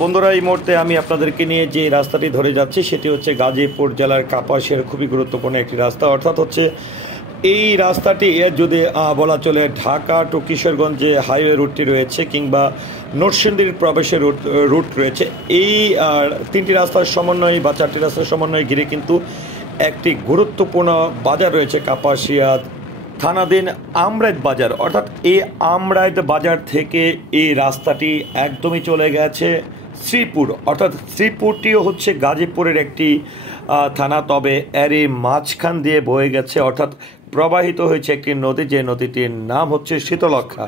বন্ধুরা, এই মুহূর্তে আমি আপনাদেরকে নিয়ে যে রাস্তাটি ধরে যাচ্ছি সেটি হচ্ছে গাজীপুর জেলার কাপাসিয়ার খুবই গুরুত্বপূর্ণ একটি রাস্তা। অর্থাৎ হচ্ছে এই রাস্তাটি যদি বলা চলে ঢাকা টু কিশোরগঞ্জ যে হাইওয়ে রুটটি রয়েছে কিংবা নরসিংদীর প্রবেশের রুট রয়েছে, এই তিনটি রাস্তার সমন্বয় বা চারটি রাস্তার সমন্বয় ঘিরে কিন্তু একটি গুরুত্বপূর্ণ বাজার রয়েছে কাপাসিয়া থানাধীন আমরাইত বাজার। অর্থাৎ এই আমরাইত বাজার থেকে এই রাস্তাটি একদমই চলে গেছে শ্রীপুর। অর্থাৎ শ্রীপুরটিও হচ্ছে গাজীপুরের একটি থানা, তবে এরই মাঝখান দিয়ে বয়ে গেছে, অর্থাৎ প্রবাহিত হয়েছে একটি নদী, যে নদীটির নাম হচ্ছে শীতলক্ষা।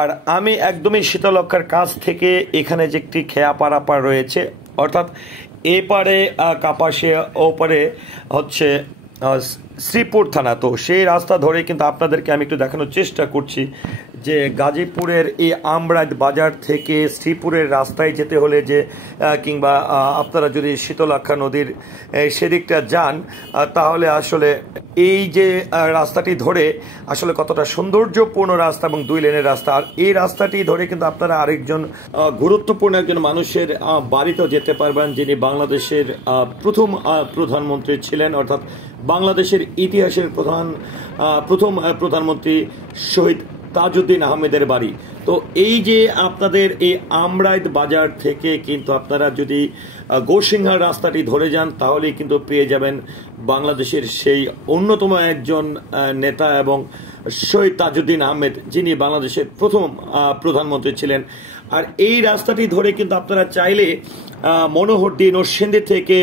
আর আমি একদমই শীতলক্ষার কাছ থেকে এখানে যে একটি খেয়াপাড়া পাড় রয়েছে, অর্থাৎ এপারে কাপাসিয়া, ওপারে হচ্ছে শ্রীপুর থানা। তো সেই রাস্তা ধরে কিন্তু আপনাদেরকে আমি একটু দেখানোর চেষ্টা করছি যে গাজীপুরের এই আমরাইত বাজার থেকে শ্রীপুরের রাস্তায় যেতে হলে যে কিংবা আপনারা যদি শীতলক্ষা নদীর সেদিকটা যান, তাহলে আসলে এই যে রাস্তাটি ধরে আসলে কতটা সৌন্দর্যপূর্ণ রাস্তা এবং দুই লেনের রাস্তা। আর এই রাস্তাটি ধরে কিন্তু আপনারা আরেকজন গুরুত্বপূর্ণ একজন মানুষের বাড়িতেও যেতে পারবেন, যিনি বাংলাদেশের প্রথম প্রধানমন্ত্রী ছিলেন, অর্থাৎ বাংলাদেশের ইতিহাসের প্রথম প্রধানমন্ত্রী শহীদ তাজউদ্দিন আহমেদের বাড়ি। তো এই যে আপনাদের এই আমরাইত বাজার থেকে কিন্তু আপনারা যদি গোসিংহার রাস্তাটি ধরে যান, তাহলেই কিন্তু পেয়ে যাবেন বাংলাদেশের সেই অন্যতম একজন নেতা এবং শহীদ তাজউদ্দিন আহমেদ, যিনি বাংলাদেশের প্রথম প্রধানমন্ত্রী ছিলেন। আর এই রাস্তাটি ধরে কিন্তু আপনারা চাইলে মনোহরদী নরসিংদী থেকে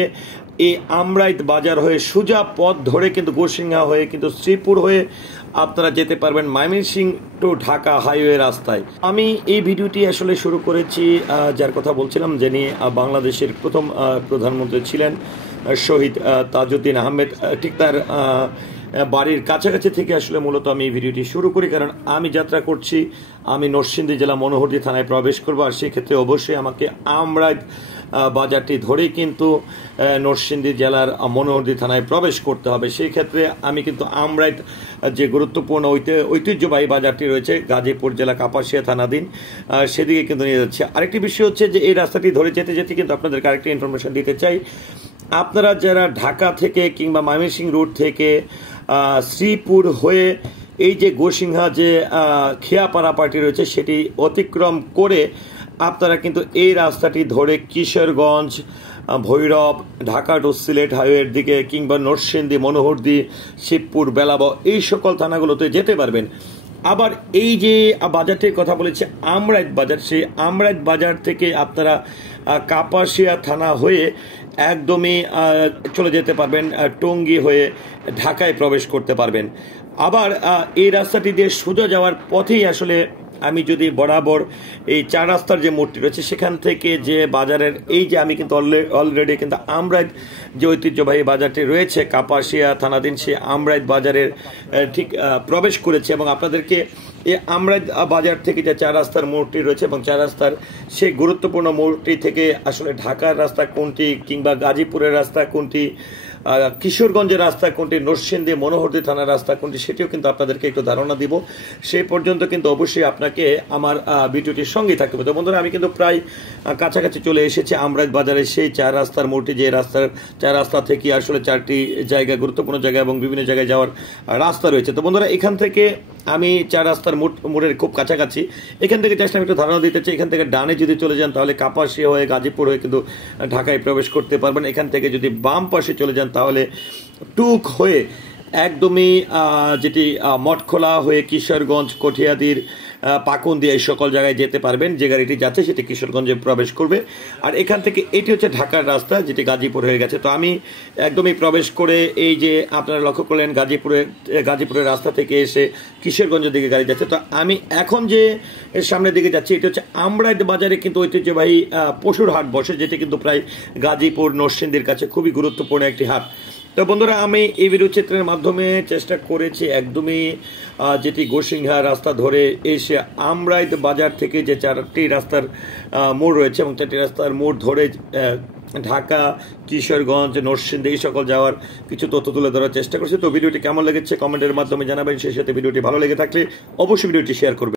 এই আমরাইত বাজার হয়ে সোজা পথ ধরে কিন্তু গোসিংহা হয়ে কিন্তু শ্রীপুর হয়ে আপনারা যেতে পারবেন ময়মনসিংহ টু ঢাকা হাইওয়ে রাস্তায়। আমি এই ভিডিওটি আসলে শুরু করেছি যার কথা বলছিলাম, যিনি বাংলাদেশের প্রথম প্রধানমন্ত্রী ছিলেন শহীদ তাজউদ্দিন আহমেদ, ঠিক তার বাড়ির কাছাকাছি থেকে আসলে মূলত আমি এই ভিডিওটি শুরু করি, কারণ আমি যাত্রা করছি, আমি নরসিংদী জেলা মনোহরদী থানায় প্রবেশ করবো। আর সেক্ষেত্রে অবশ্যই আমাকে আমরাইত বাজারটি ধরেই কিন্তু নরসিংদী জেলার মনোহরদী থানায় প্রবেশ করতে হবে। সেই ক্ষেত্রে আমি কিন্তু আমরাইত যে গুরুত্বপূর্ণ ঐতিহ্যবাহী বাজারটি রয়েছে গাজীপুর জেলা কাপাসিয়া থানাধীন, সেদিকে কিন্তু নিয়ে যাচ্ছে। আরেকটি বিষয় হচ্ছে যে এই রাস্তাটি ধরে যেতে যেতে কিন্তু আপনাদেরকে আরেকটি ইনফরমেশন দিতে চাই। আপনারা যারা ঢাকা থেকে কিংবা ময়মনসিংহ রুট থেকে শ্রীপুর হয়ে এই যে গোসিংহা যে খেয়াপাড়া পার্টি রয়েছে সেটি অতিক্রম করে আপনারা কিন্তু এই রাস্তাটি ধরে কিশোরগঞ্জ, ভৈরব, ঢাকা টু সিলেট হাইওয়ের দিকে কিংবা নরসিংদী, মনোহরদী, শিবপুর, বেলাব এই সকল থানাগুলোতে যেতে পারবেন। আবার এই যে বাজারটির কথা বলেছে আমরাইত বাজার, সেই আমরাইত বাজার থেকে আপনারা কাপাসিয়া থানা হয়ে একদমই চলে যেতে পারবেন টঙ্গী হয়ে ঢাকায় প্রবেশ করতে পারবেন। আবার এই রাস্তাটি দিয়ে সোজা যাওয়ার পথেই আসলে আমি যদি বরাবর এই চার রাস্তার যে মোড়টি রয়েছে সেখান থেকে যে বাজারের এই যে আমি কিন্তু অলরেডি কিন্তু আমরাইত যে ঐতিহ্যবাহী বাজারটি রয়েছে কাপাসিয়া থানাধীন, সেই আমরাইত বাজারের ঠিক প্রবেশ করেছে এবং আপনাদেরকে এই আমরাইত বাজার থেকে যে চার রাস্তার মোড়টি রয়েছে এবং চার রাস্তার সেই গুরুত্বপূর্ণ মোড়টি থেকে আসলে ঢাকার রাস্তা কোনটি কিংবা গাজীপুরের রাস্তা কোনটি, কিশোরগঞ্জের রাস্তা কোনটি, নরসিংদী মনোহরদী থানার রাস্তা কোনটি, সেটিও কিন্তু আপনাদেরকে একটু ধারণা দিব। সেই পর্যন্ত কিন্তু অবশ্যই আপনাকে আমার ভিডিওটির সঙ্গেই থাকতে হবে। তো বন্ধুরা, আমি কিন্তু প্রায় কাছাকাছি চলে এসেছি আমরাইত বাজারে সেই চার রাস্তার মোড়টি, যে চার রাস্তা থেকে আসলে চারটি জায়গা গুরুত্বপূর্ণ জায়গা এবং বিভিন্ন জায়গায় যাওয়ার রাস্তা রয়েছে। তো বন্ধুরা, এখান থেকে আমি চার রাস্তার মোড়ের খুব কাছাকাছি, এখান থেকে জাস্ট আমি একটু ধারণা দিতে চাই। এখান থেকে ডানে যদি চলে যান তাহলে কাপাসিয়া হয়ে গাজীপুর হয়ে কিন্তু ঢাকায় প্রবেশ করতে পারবেন। এখান থেকে যদি বাম পাশে চলে যান তাহলে টুক হয়ে একদমই যেটি মঠখোলা হয়ে কিশোরগঞ্জ, কঠিয়াদির, পাকুন্দি এই সকল জায়গায় যেতে পারবেন। যে গাড়িটি যাচ্ছে সেটি কিশোরগঞ্জে প্রবেশ করবে। আর এখান থেকে এটি হচ্ছে ঢাকার রাস্তা, যেটি গাজীপুর হয়ে গেছে। তো আমি একদমই প্রবেশ করে এই যে আপনারা লক্ষ্য করলেন গাজীপুরের রাস্তা থেকে এসে কিশোরগঞ্জের দিকে গাড়ি যাচ্ছে। তো আমি এখন যে সামনের দিকে যাচ্ছি এটি হচ্ছে আমরাইত বাজারে কিন্তু ঐতিহ্যবাহী পশুর হাট বসে, যেটি কিন্তু প্রায় গাজীপুর নরসিংদীর কাছে খুবই গুরুত্বপূর্ণ একটি হাট। তো বন্ধুরা, আমি এই ভিডিও চিত্রের মাধ্যমে চেষ্টা করেছি একদমই যেটি গোসিংহা রাস্তা ধরে এসে আমরাইত বাজার থেকে যে চারটি রাস্তার মোড় রয়েছে এবং চারটি রাস্তার মোড় ধরে ঢাকা, কিশোরগঞ্জ, নরসিংদী এই সকল যাওয়ার কিছু তথ্য তুলে ধরার চেষ্টা করছি। তো ভিডিওটি কেমন লেগেছে কমেন্টের মাধ্যমে জানাবেন। সেই সাথে ভিডিওটি ভালো লেগে থাকলে অবশ্যই ভিডিওটি শেয়ার করবেন।